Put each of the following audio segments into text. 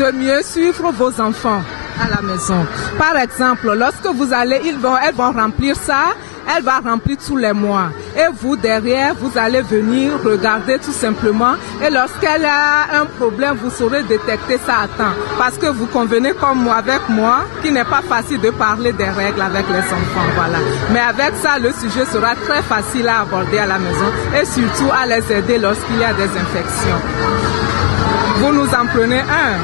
de mieux suivre vos enfants à la maison. Par exemple, lorsque vous allez, elles vont remplir ça, elle va remplir tous les mois. Et vous, derrière, vous allez venir regarder tout simplement. Et lorsqu'elle a un problème, vous saurez détecter ça à temps. Parce que vous convenez comme moi, avec moi, qu'il n'est pas facile de parler des règles avec les enfants. Voilà. Mais avec ça, le sujet sera très facile à aborder à la maison. Et surtout à les aider lorsqu'il y a des infections. Vous nous en prenez un.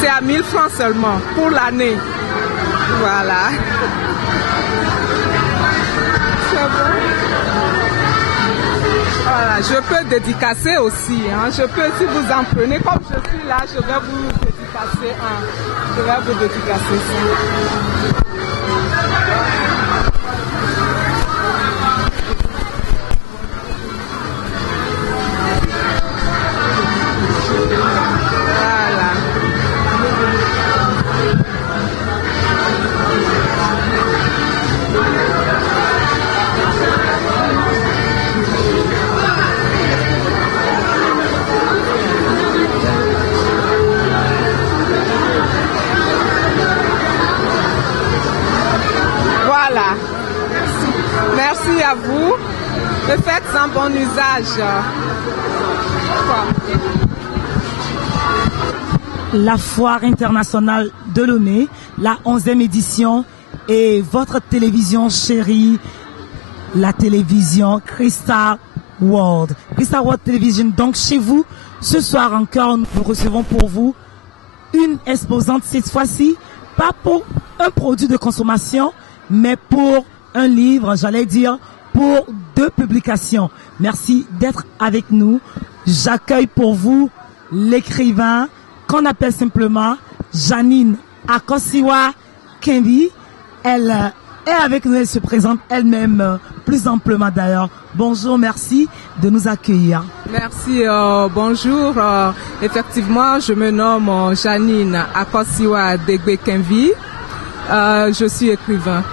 C'est à 1000 francs seulement pour l'année. Voilà. Voilà, je peux dédicacer aussi. Je peux, si vous en prenez, comme je suis là, je vais vous dédicacer un. Je vais vous dédicacer ça. Merci à vous. Et faites-en bon usage. La Foire internationale de Lomé, la 11e édition, et votre télévision chérie, la télévision Crystal World. Crystal World Television. Donc chez vous, ce soir encore, nous recevons pour vous une exposante, cette fois-ci, pas pour un produit de consommation, mais pour un livre, j'allais dire, pour 2 publications. Merci d'être avec nous. J'accueille pour vous l'écrivain qu'on appelle simplement Janine Akosiwa Kembi. Elle est avec nous, elle se présente elle-même plus amplement d'ailleurs. Bonjour, merci de nous accueillir. Merci, bonjour. Effectivement, je me nomme Janine Akosiwa Degbe Kembi. Je suis écrivain.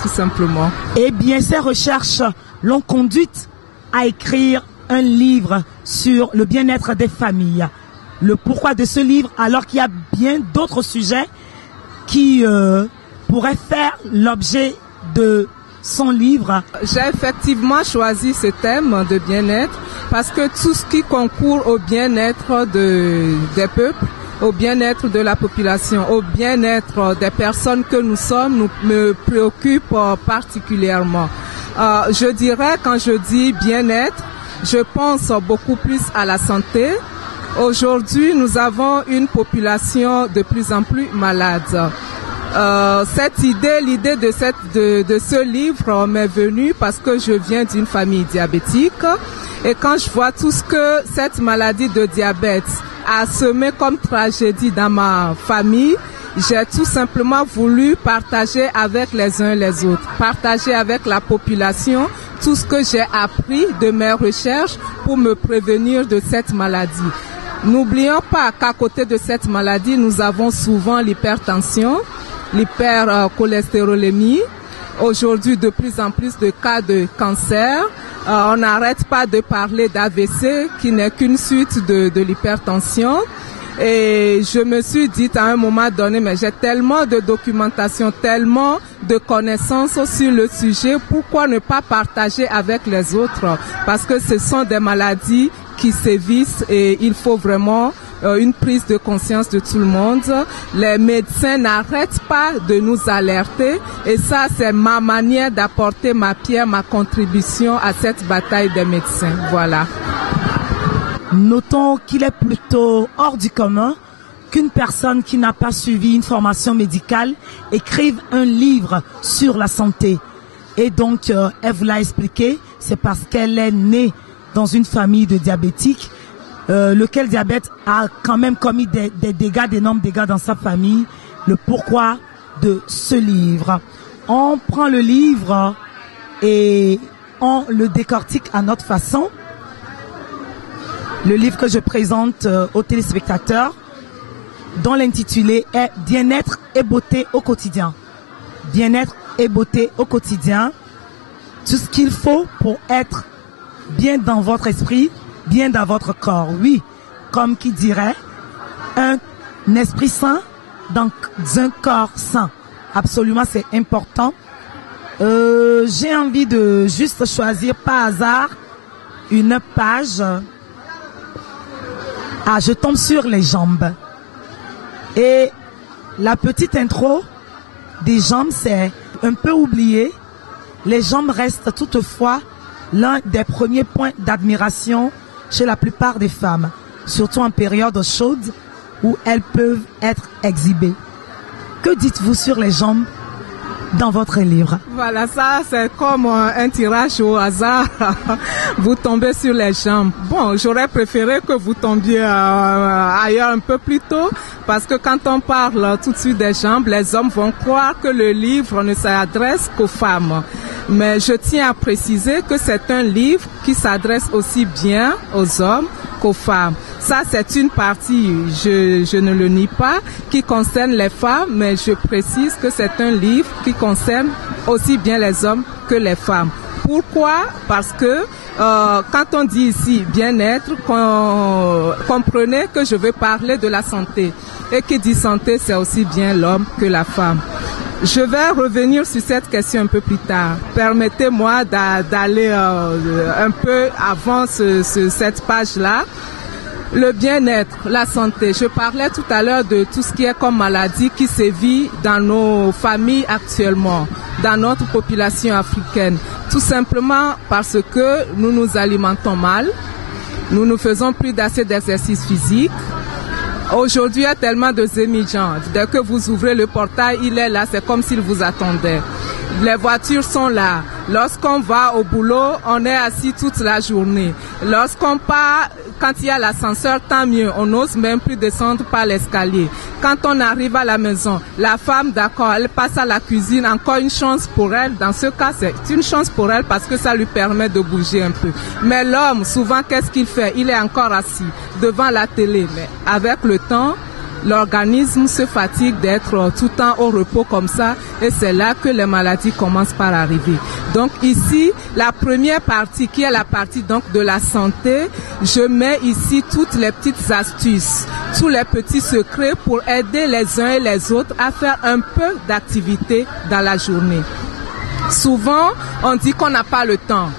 Tout simplement. Eh bien, ces recherches l'ont conduite à écrire un livre sur le bien-être des familles. Le pourquoi de ce livre, alors qu'il y a bien d'autres sujets qui pourraient faire l'objet de son livre. J'ai effectivement choisi ce thème de bien-être parce que tout ce qui concourt au bien-être des peuples, au bien-être de la population, au bien-être des personnes que nous sommes, me préoccupe particulièrement. Je dirais, quand je dis bien-être, je pense beaucoup plus à la santé. Aujourd'hui, nous avons une population de plus en plus malade. L'idée de ce livre m'est venue parce que je viens d'une famille diabétique et quand je vois tout ce que cette maladie de diabète a semé comme tragédie dans ma famille, j'ai tout simplement voulu partager avec les uns les autres, partager avec la population tout ce que j'ai appris de mes recherches pour me prévenir de cette maladie. N'oublions pas qu'à côté de cette maladie, nous avons souvent l'hypertension, l'hypercholestérolémie. Aujourd'hui, de plus en plus de cas de cancer. On n'arrête pas de parler d'AVC, qui n'est qu'une suite de l'hypertension. Et je me suis dit à un moment donné, mais j'ai tellement de documentation, tellement de connaissances sur le sujet, pourquoi ne pas partager avec les autres? Parce que ce sont des maladies qui sévissent et il faut vraiment une prise de conscience de tout le monde. Les médecins n'arrêtent pas de nous alerter et ça, c'est ma manière d'apporter ma pierre, ma contribution à cette bataille des médecins. Voilà. Notons qu'il est plutôt hors du commun qu'une personne qui n'a pas suivi une formation médicale écrive un livre sur la santé. Et donc, elle vous l'a expliqué, c'est parce qu'elle est née dans une famille de diabétiques, lequel diabète a quand même commis des dégâts, d'énormes dégâts dans sa famille. Le pourquoi de ce livre. On prend le livre et on le décortique à notre façon. Le livre que je présente aux téléspectateurs, dont l'intitulé est « Bien-être et beauté au quotidien ». Bien-être et beauté au quotidien. Tout ce qu'il faut pour être bien dans votre esprit, bien dans votre corps. Oui, comme qui dirait, un esprit sain dans un corps sain. Absolument, c'est important. J'ai envie de juste choisir par hasard une page. Ah, je tombe sur les jambes. Et la petite intro des jambes, c'est un peu oublié. Les jambes restent toutefois l'un des premiers points d'admiration chez la plupart des femmes, surtout en période chaude où elles peuvent être exhibées. Que dites-vous sur les jambes dans votre livre? Voilà, ça c'est comme un tirage au hasard. Vous tombez sur les jambes. Bon, j'aurais préféré que vous tombiez ailleurs un peu plus tôt, parce que quand on parle tout de suite des jambes, les hommes vont croire que le livre ne s'adresse qu'aux femmes. Mais je tiens à préciser que c'est un livre qui s'adresse aussi bien aux hommes qu'aux femmes. Ça, c'est une partie, je ne le nie pas, qui concerne les femmes, mais je précise que c'est un livre qui concerne aussi bien les hommes que les femmes. Pourquoi? Parce que quand on dit ici bien-être, comprenez que je veux parler de la santé. Et qui dit santé, c'est aussi bien l'homme que la femme. Je vais revenir sur cette question un peu plus tard. Permettez-moi d'aller un peu avant cette page-là. Le bien-être, la santé. Je parlais tout à l'heure de tout ce qui est comme maladie qui sévit dans nos familles actuellement, dans notre population africaine. Tout simplement parce que nous nous alimentons mal, nous ne faisons plus assez d'exercice physique. Aujourd'hui, il y a tellement de émigrants. Dès que vous ouvrez le portail, il est là, c'est comme s'il vous attendait. Les voitures sont là. Lorsqu'on va au boulot, on est assis toute la journée. Lorsqu'on part, quand il y a l'ascenseur, tant mieux. On n'ose même plus descendre par l'escalier. Quand on arrive à la maison, la femme, d'accord, elle passe à la cuisine. Encore une chance pour elle. Dans ce cas, c'est une chance pour elle parce que ça lui permet de bouger un peu. Mais l'homme, souvent, qu'est-ce qu'il fait? Il est encore assis devant la télé. Mais avec le temps, l'organisme se fatigue d'être tout le temps au repos comme ça et c'est là que les maladies commencent par arriver. Donc ici, la première partie qui est la partie donc de la santé, je mets ici toutes les petites astuces, tous les petits secrets pour aider les uns et les autres à faire un peu d'activité dans la journée. Souvent, on dit qu'on n'a pas le temps.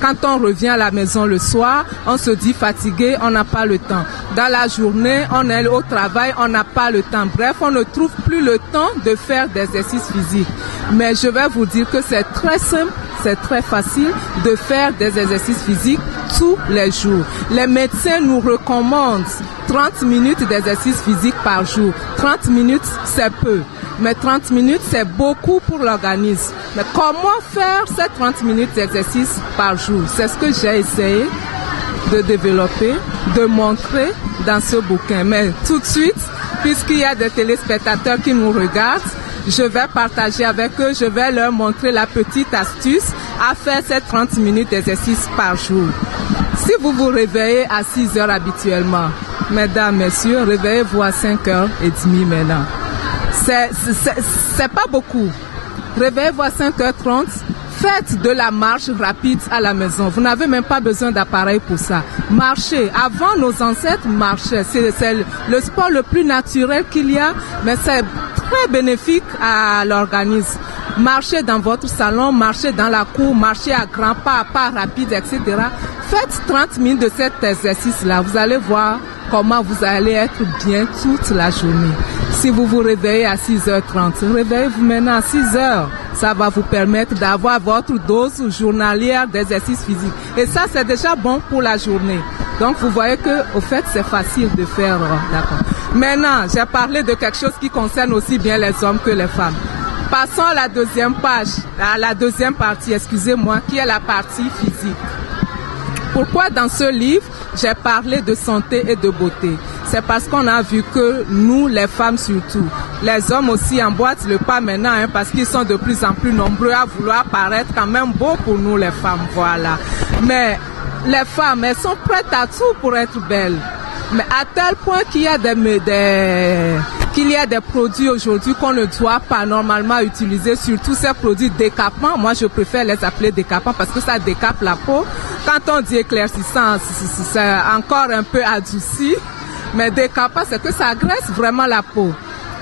Quand on revient à la maison le soir, on se dit fatigué, on n'a pas le temps. Dans la journée, on est au travail, on n'a pas le temps. Bref, on ne trouve plus le temps de faire des exercices physiques. Mais je vais vous dire que c'est très simple, c'est très facile de faire des exercices physiques tous les jours. Les médecins nous recommandent 30 minutes d'exercice physique par jour. 30 minutes, c'est peu. Mais 30 minutes, c'est beaucoup pour l'organisme. Mais comment faire ces 30 minutes d'exercice par jour? C'est ce que j'ai essayé de développer, de montrer dans ce bouquin. Mais tout de suite, puisqu'il y a des téléspectateurs qui nous regardent, je vais partager avec eux, je vais leur montrer la petite astuce à faire ces 30 minutes d'exercice par jour. Si vous vous réveillez à 6 heures habituellement, mesdames, messieurs, réveillez-vous à 5h30 maintenant. C'est pas beaucoup. Réveillez-vous à 5h30. Faites de la marche rapide à la maison. Vous n'avez même pas besoin d'appareil pour ça. Marchez. Avant, nos ancêtres marchaient. C'est le sport le plus naturel qu'il y a, mais c'est très bénéfique à l'organisme. Marchez dans votre salon, marchez dans la cour, marchez à grands pas, à pas rapides, etc. Faites 30 minutes de cet exercice-là. Vous allez voir comment vous allez être bien toute la journée. Si vous vous réveillez à 6h30, réveillez-vous maintenant à 6h. Ça va vous permettre d'avoir votre dose journalière d'exercice physique. Et ça, c'est déjà bon pour la journée. Donc, vous voyez que, au fait, c'est facile de faire. D'accord. Maintenant, j'ai parlé de quelque chose qui concerne aussi bien les hommes que les femmes. Passons à la deuxième page, à la deuxième partie, excusez-moi, qui est la partie physique. Pourquoi dans ce livre, j'ai parlé de santé et de beauté? C'est parce qu'on a vu que nous, les femmes surtout, les hommes aussi emboîtent le pas maintenant, parce qu'ils sont de plus en plus nombreux à vouloir paraître quand même beaux pour nous les femmes, voilà. Mais les femmes, elles sont prêtes à tout pour être belles. Mais à tel point qu'il y a des produits aujourd'hui qu'on ne doit pas normalement utiliser, surtout ces produits décapants. Moi, je préfère les appeler décapants parce que ça décape la peau. Quand on dit éclaircissant, c'est encore un peu adouci. Mais décapant, c'est que ça agresse vraiment la peau.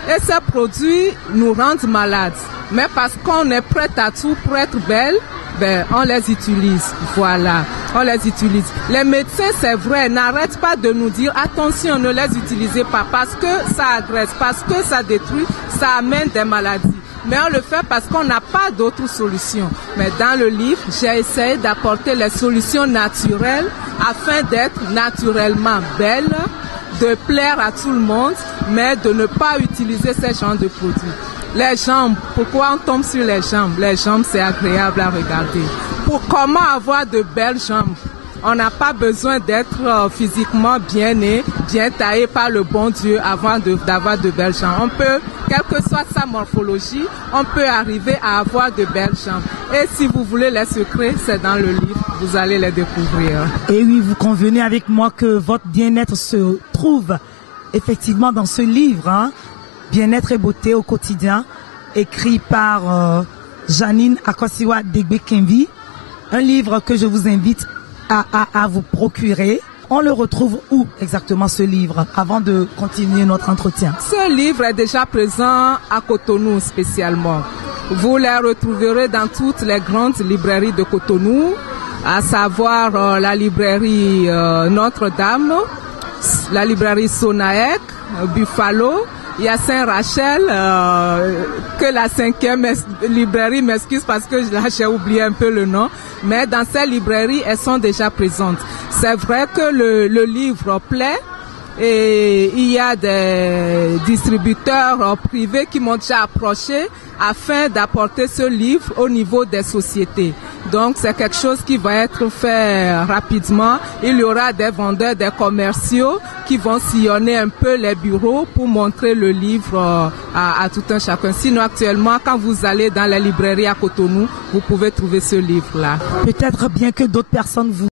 Et ces produits nous rendent malades. Mais parce qu'on est prêt à tout pour être belle, on les utilise. Voilà, on les utilise. Les médecins, c'est vrai, n'arrêtent pas de nous dire attention, ne les utilisez pas parce que ça agresse, parce que ça détruit, ça amène des maladies. Mais on le fait parce qu'on n'a pas d'autre solution. Mais dans le livre, j'ai essayé d'apporter les solutions naturelles afin d'être naturellement belle, de plaire à tout le monde, mais de ne pas utiliser ces genres de produits. Les jambes, pourquoi on tombe sur les jambes? Les jambes, c'est agréable à regarder. Pour comment avoir de belles jambes? On n'a pas besoin d'être physiquement bien né, bien taillé par le bon Dieu avant d'avoir de belles jambes. On peut, quelle que soit sa morphologie, on peut arriver à avoir de belles jambes. Et si vous voulez les secrets, c'est dans le livre, vous allez les découvrir. Et oui, vous convenez avec moi que votre bien-être se trouve effectivement dans ce livre, hein? Bien-être et beauté au quotidien, écrit par Janine Akosiwa Degbe-Kenvi, un livre que je vous invite à vous procurer. On le retrouve où exactement ce livre avant de continuer notre entretien? Ce livre est déjà présent à Cotonou spécialement. Vous les retrouverez dans toutes les grandes librairies de Cotonou, à savoir la librairie Notre-Dame, la librairie Sonaec, Buffalo. Il y a Saint-Rachel, que la 5e librairie m'excuse parce que là j'ai oublié un peu le nom. Mais dans ces librairies, elles sont déjà présentes. C'est vrai que le livre plaît et il y a des distributeurs privés qui m'ont déjà approché afin d'apporter ce livre au niveau des sociétés. Donc c'est quelque chose qui va être fait rapidement. Il y aura des vendeurs, des commerciaux qui vont sillonner un peu les bureaux pour montrer le livre à tout un chacun. Sinon actuellement, quand vous allez dans les librairies à Cotonou, vous pouvez trouver ce livre-là. Peut-être bien que d'autres personnes vous